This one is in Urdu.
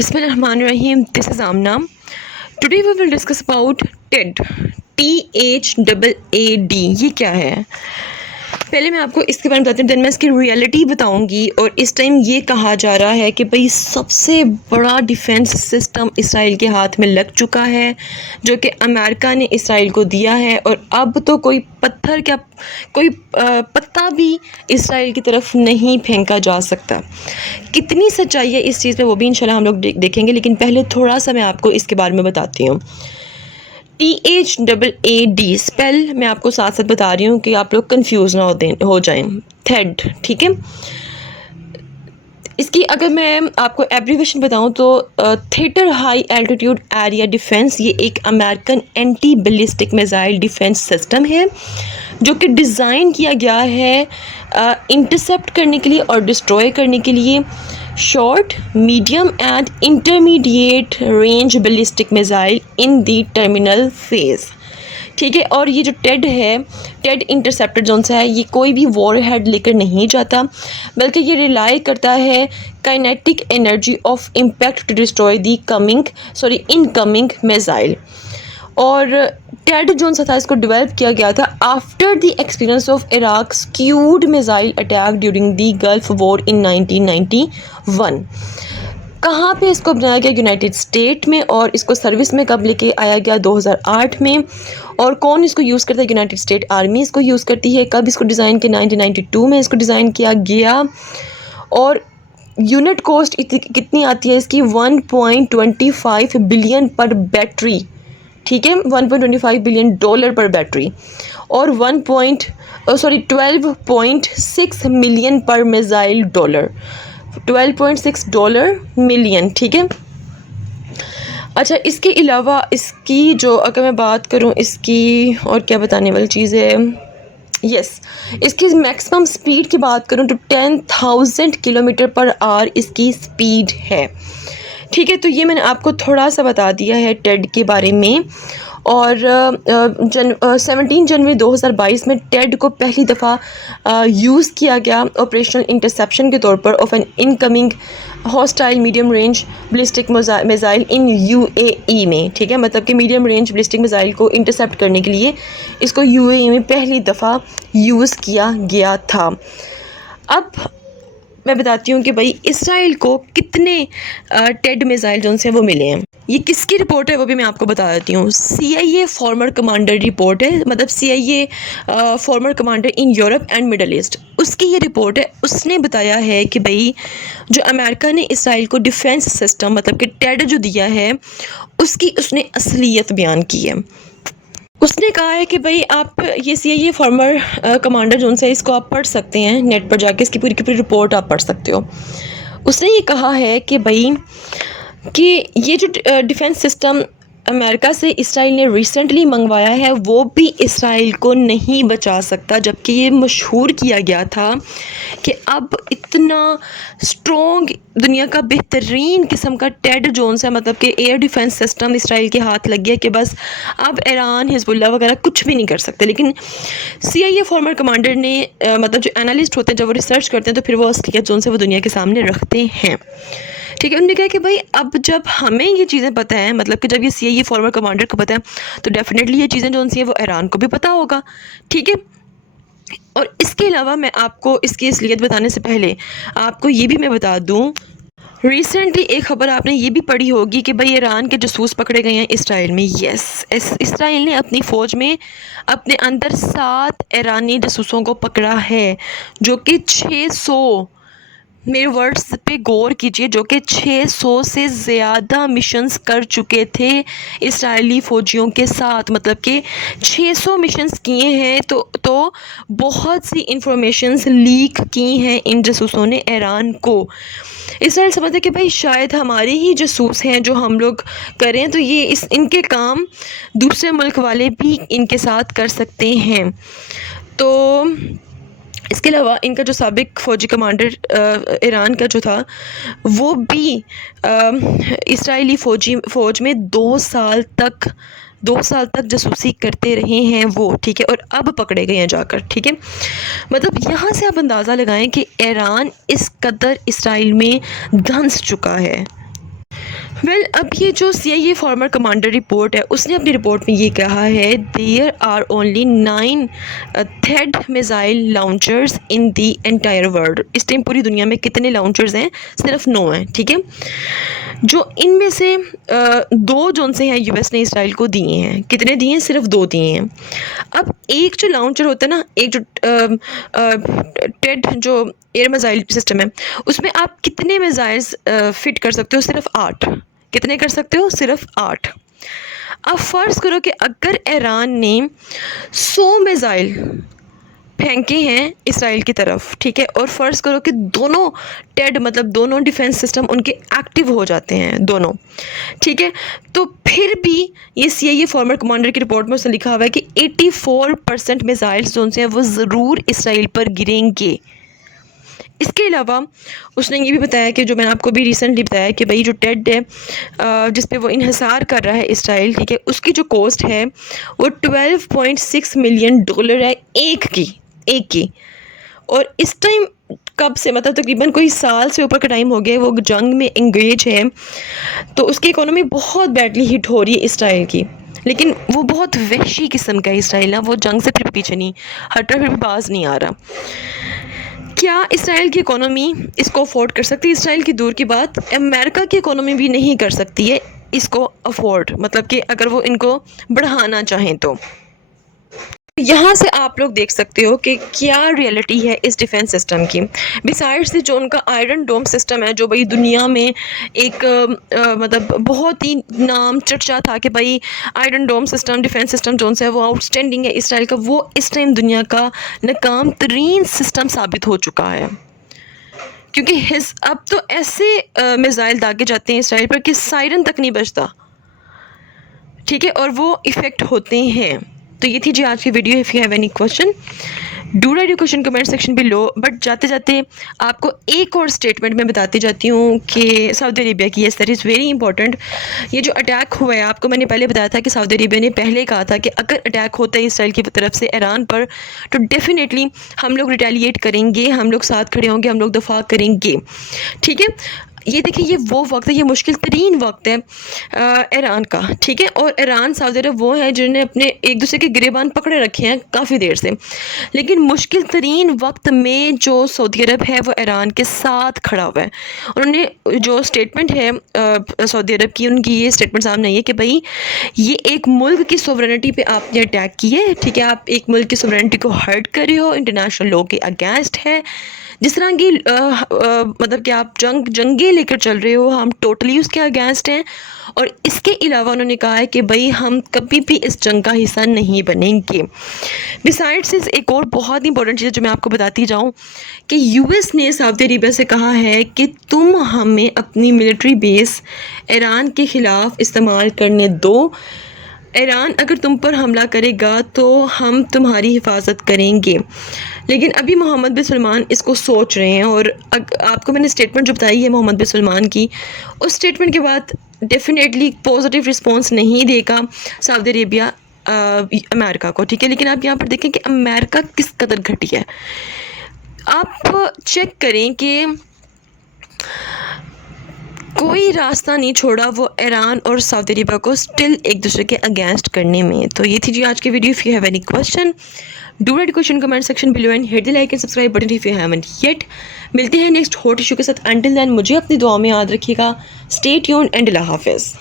Bismillahirrahmanirrahim. This is Amna. Today we will discuss about TED. THAAD. یہ کیا ہے؟ پہلے میں آپ کو اس کے بارے میں بتاتی ہوں، دین میں اس کی ریئلٹی بتاؤں گی. اور اس ٹائم یہ کہا جا رہا ہے کہ بھئی سب سے بڑا ڈیفنس سسٹم اسرائیل کے ہاتھ میں لگ چکا ہے، جو کہ امریکہ نے اسرائیل کو دیا ہے، اور اب تو کوئی پتہ بھی اسرائیل کی طرف نہیں پھینکا جا سکتا. کتنی سچائی ہے اس چیز پہ وہ بھی انشاءاللہ ہم لوگ دیکھیں گے، لیکن پہلے تھوڑا سا میں آپ کو اس کے بارے میں بتاتی ہوں. THAAD اسپیل میں آپ کو ساتھ ساتھ بتا رہی ہوں کہ آپ لوگ کنفیوز نہ ہو جائیں. تھیڈ، ٹھیک ہے. اس کی اگر میں آپ کو ایبریویشن بتاؤں تو theatre high altitude area defence, یہ ایک American anti ballistic missile defence system ہے جو کہ ڈیزائن کیا گیا ہے انٹرسیپٹ کرنے کے لیے اور ڈسٹروائے کرنے کے لیے short, medium and intermediate range ballistic missile in the terminal phase. ٹھیک ہے. اور یہ جو ٹیڈ ہے، ٹیڈ انٹرسیپٹر جون سا ہے، یہ کوئی بھی وار ہیڈ لے کر نہیں جاتا، بلکہ یہ ریلائی کرتا ہے kinetic energy of impact to destroy the incoming missile. اور ٹیڈ جون سا تھا، اس کو ڈیولپ کیا گیا تھا after the experience of Iraq Scud missile attack during the Gulf war in 1991. کہاں پہ اس کو بنایا گیا؟ یونائٹڈ اسٹیٹ میں. اور اس کو سروس میں کب لے کے آیا گیا؟ 2008 میں. اور کون اس کو یوز کرتا ہے؟ یونائٹڈ اسٹیٹ آرمی اس کو یوز کرتی ہے. کب اس کو ڈیزائن کیا؟ 1992 میں اس کو ڈیزائن کیا گیا. اور یونٹ کاسٹ کتنی آتی ہے اس کی؟ 1.25 بلین پر بیٹری. ٹھیک ہے، $1.25 بلین پر بیٹری. اور 12.6 ملین پر میزائل ڈالر. $12.6 ملین. ٹھیک ہے. اچھا، اس کے علاوہ اس کی جو اگر میں بات کروں اس کی اور کیا بتانے والی چیز ہے، اس کی میکسیمم سپیڈ کی بات کروں تو 10,000 کلومیٹر پر آور اس کی سپیڈ ہے. ٹھیک ہے. تو یہ میں نے آپ کو تھوڑا سا بتا دیا ہے ٹیڈ کے بارے میں. اور 17 جنوری 2022 میں ٹیڈ کو پہلی دفعہ یوز کیا گیا آپریشنل انٹرسیپشن کے طور پر of an incoming hostile medium range ballistic missile in UAE میں. ٹھیک ہے. مطلب کہ میڈیم رینج بلسٹک میزائل کو انٹرسیپٹ کرنے کے لیے اس کو UAE میں پہلی دفعہ یوز کیا گیا تھا. اب میں بتاتی ہوں کہ بھائی اسرائیل کو کتنے ٹیڈ میزائل جون سے وہ ملے ہیں. یہ کس کی رپورٹ ہے وہ بھی میں آپ کو بتا دیتی ہوں. CIA فارمر کمانڈر رپورٹ ہے، مطلب CIA former commander in Europe and Middle East, اس کی یہ رپورٹ ہے. اس نے بتایا ہے کہ بھائی جو امریکہ نے اسرائیل کو ڈیفنس سسٹم مطلب کہ ٹیڈ جو دیا ہے، اس نے اصلیت بیان کی ہے. اس نے کہا ہے کہ بھئی آپ یہ CIA فارمر کمانڈر جون سے اس کو آپ پڑھ سکتے ہیں نیٹ پر جا کے، اس کی پوری کی پوری رپورٹ آپ پڑھ سکتے ہو. اس نے یہ کہا ہے کہ بھئی کہ یہ جو ڈیفنس سسٹم امریکہ سے اسرائیل نے ریسنٹلی منگوایا ہے وہ بھی اسرائیل کو نہیں بچا سکتا، جبکہ یہ مشہور کیا گیا تھا کہ اب اتنا اسٹرانگ دنیا کا بہترین قسم کا ٹیڈ جونز ہے، مطلب کہ ایئر ڈیفنس سسٹم اسرائیل کے ہاتھ لگ گیا کہ بس اب ایران، حزب اللہ وغیرہ کچھ بھی نہیں کر سکتے. لیکن CIA فارمر کمانڈر نے مطلب جو انالسٹ ہوتے ہیں جب وہ ریسرچ کرتے ہیں تو پھر وہ اصلیت جون سے وہ دنیا کے سامنے رکھتے ہیں. ٹھیک ہے. انہوں نے کہا کہ بھائی اب جب ہمیں یہ چیزیں پتہ ہیں، مطلب کہ جب یہ CIA فارمر کمانڈر کو پتہ ہے تو ڈیفینیٹلی یہ چیزیں جو ہیں وہ ایران کو بھی پتہ ہوگا. ٹھیک ہے. اور اس کے علاوہ میں آپ کو اس کی اصلیت بتانے سے پہلے آپ کو یہ بھی میں بتا دوں، ریسنٹلی ایک خبر آپ نے یہ بھی پڑھی ہوگی کہ بھئی ایران کے جاسوس پکڑے گئے ہیں اسرائیل میں. اسرائیل نے اپنی فوج میں اپنے اندر 7 ایرانی جاسوسوں کو پکڑا ہے، جو کہ 600، میرے ورڈز پہ غور کیجئے، جو کہ 600 سے زیادہ مشنز کر چکے تھے اسرائیلی فوجیوں کے ساتھ. مطلب کہ 600 مشنز کیے ہیں تو بہت سی انفارمیشنز لیک کی ہیں ان جاسوسوں نے ایران کو. اسرائیل سمجھتا ہے کہ بھائی شاید ہمارے ہی جاسوس ہیں جو ہم لوگ کریں تو یہ ان کے کام دوسرے ملک والے بھی ان کے ساتھ کر سکتے ہیں. تو اس کے علاوہ ان کا جو سابق فوجی کمانڈر ایران کا جو تھا وہ بھی اسرائیلی فوج میں 2 سال تک جاسوسی کرتے رہے ہیں وہ. ٹھیک ہے. اور اب پکڑے گئے ہیں جا کر. ٹھیک ہے. مطلب یہاں سے آپ اندازہ لگائیں کہ ایران اس قدر اسرائیل میں دھنس چکا ہے. ویل اب یہ جو CIA فارمر کمانڈر رپورٹ ہے اس نے اپنی رپورٹ میں یہ کہا ہے دیر آر اونلی 9 تھیڈ missile launchers in the entire world. اس ٹائم پوری دنیا میں کتنے لانچرز ہیں؟ صرف 9 ہیں. ٹھیک ہے، جو ان میں سے 2 جون سے ہیں US نے اسرائیل کو دیے ہیں. کتنے دیے ہیں؟ صرف 2 دیے ہیں. اب ایک جو لانچر ہوتا ہے نا، ایک جو ٹیڈ جو ایئر میزائل سسٹم ہے، اس میں آپ کتنے میزائلز فٹ کر سکتے ہو؟ صرف 8. کتنے کر سکتے ہو؟ صرف 8. اب فرض کرو کہ اگر ایران نے 100 میزائل پھینکے ہیں اسرائیل کی طرف، ٹھیک ہے، اور فرض کرو کہ دونوں ٹیڈ مطلب دونوں ڈیفنس سسٹم ان کے ایکٹیو ہو جاتے ہیں دونوں، ٹھیک ہے، تو پھر بھی یہ CIA فارمر کمانڈر کی رپورٹ میں اس نے لکھا ہوا ہے کہ 84% میزائلز جو ہیں وہ ضرور اسرائیل پر گریں گے. اس کے علاوہ اس نے یہ بھی بتایا کہ جو میں نے آپ کو بھی ریسنٹلی بتایا کہ بھائی جو ٹیڈ ہے جس پہ وہ انحصار کر رہا ہے اسرائیل، ٹھیک ہے، اس کی جو کوسٹ ہے وہ $12.6 ملین ہے ایک کی. اور اس ٹائم کب سے مطلب تقریباً کوئی سال سے اوپر کا ٹائم ہو گیا وہ جنگ میں انگیج ہے، تو اس کی اکانومی بہت بیڈلی ہٹ ہو رہی ہے اسرائیل کی. لیکن وہ بہت وحشی قسم کا اسرائیل ہے، وہ جنگ سے پھر پیچھے نہیں ہٹ رہا، پھر بھی باز نہیں آ رہا. کیا اسرائیل کی اکانومی اس کو افورڈ کر سکتی ہے؟ اسرائیل کی دور کی بات، امریکہ کی اکانومی بھی نہیں کر سکتی ہے اس کو افورڈ، مطلب کہ اگر وہ ان کو بڑھانا چاہیں تو. یہاں سے آپ لوگ دیکھ سکتے ہو کہ کیا ریئلٹی ہے اس ڈیفنس سسٹم کی. بسائڈ سے جو ان کا آئرن ڈوم سسٹم ہے جو بھائی دنیا میں ایک مطلب بہت ہی نام چرچا تھا کہ بھائی Iron Dome system defence system جو ہے وہ آؤٹ اسٹینڈنگ ہے اسرائیل کا، وہ اس ٹائم دنیا کا ناکام ترین سسٹم ثابت ہو چکا ہے. کیونکہ اب تو ایسے میزائل داغے جاتے ہیں اسرائیل پر کہ سائرن تک نہیں بجتا، ٹھیک ہے، اور وہ ایفیکٹ ہوتے ہیں. تو یہ تھی جی آج کی video. If you have any question do write your question comment section below. But جاتے جاتے آپ کو ایک اور اسٹیٹمنٹ میں بتاتی جاتی ہوں کہ سعودی عربیہ کی، yes that is very important. یہ جو اٹیک ہوا ہے آپ کو میں نے پہلے بتایا تھا کہ سعودی عربیہ نے پہلے کہا تھا کہ اگر اٹیک ہوتا ہے اسرائیل کی طرف سے ایران پر تو ڈیفینیٹلی ہم لوگ ریٹیلیٹ کریں گے، ہم لوگ ساتھ کھڑے ہوں گے، ہم لوگ دفاع کریں گے، ٹھیک ہے. یہ دیکھیں یہ وہ وقت ہے، یہ مشکل ترین وقت ہے ایران کا، ٹھیک ہے، اور ایران سعودی عرب وہ ہیں جنہوں نے اپنے ایک دوسرے کے گریبان پکڑے رکھے ہیں کافی دیر سے. لیکن مشکل ترین وقت میں جو سعودی عرب ہے وہ ایران کے ساتھ کھڑا ہوا ہے. انہوں نے جو اسٹیٹمنٹ ہے سعودی عرب کی، ان کی یہ اسٹیٹمنٹ سامنے آئی ہے کہ بھائی یہ ایک ملک کی سوورنٹی پہ آپ نے اٹیک کی ہے، ٹھیک ہے، آپ ایک ملک کی سوورنٹی کو ہرٹ کر رہے ہو، انٹرنیشنل لاء کے اگینسٹ ہے. جس طرح کی مطلب کہ آپ جنگیں لے کر چل رہے ہو، ہم ٹوٹلی اس کے اگینسٹ ہیں. اور اس کے علاوہ انہوں نے کہا ہے کہ بھائی ہم کبھی بھی اس جنگ کا حصہ نہیں بنیں گے. بسائڈس ایک اور بہت امپورٹنٹ چیز جو میں آپ کو بتاتی جاؤں کہ US نے سعودی عربیہ سے کہا ہے کہ تم ہمیں اپنی ملٹری بیس ایران کے خلاف استعمال کرنے دو. ایران اگر تم پر حملہ کرے گا تو ہم تمہاری حفاظت کریں گے. لیکن ابھی محمد بن سلمان اس کو سوچ رہے ہیں، اور آپ کو میں نے اسٹیٹمنٹ جو بتائی ہے محمد بن سلمان کی، اس اسٹیٹمنٹ کے بعد ڈیفینیٹلی پازیٹیو رسپانس نہیں دے گا سعودی عربیہ امریکہ کو، ٹھیک ہے. لیکن آپ یہاں پر دیکھیں کہ امریکہ کس قدر گھٹیا ہے. آپ چیک کریں کہ کوئی راستہ نہیں چھوڑا وہ ایران اور سعودی عربیہ کو سٹل ایک دوسرے کے اگینسٹ کرنے میں. تو یہ تھی جی آج کی video. If you have any question do write question comment section below and hit the like and subscribe button if you haven't yet. ملتے ہیں نیکسٹ ہاٹ ایشو کے ساتھ. انٹل دین مجھے اپنی دعا میں یاد رکھیے گا. اسٹے ٹیونڈ اینڈ اللہ حافظ.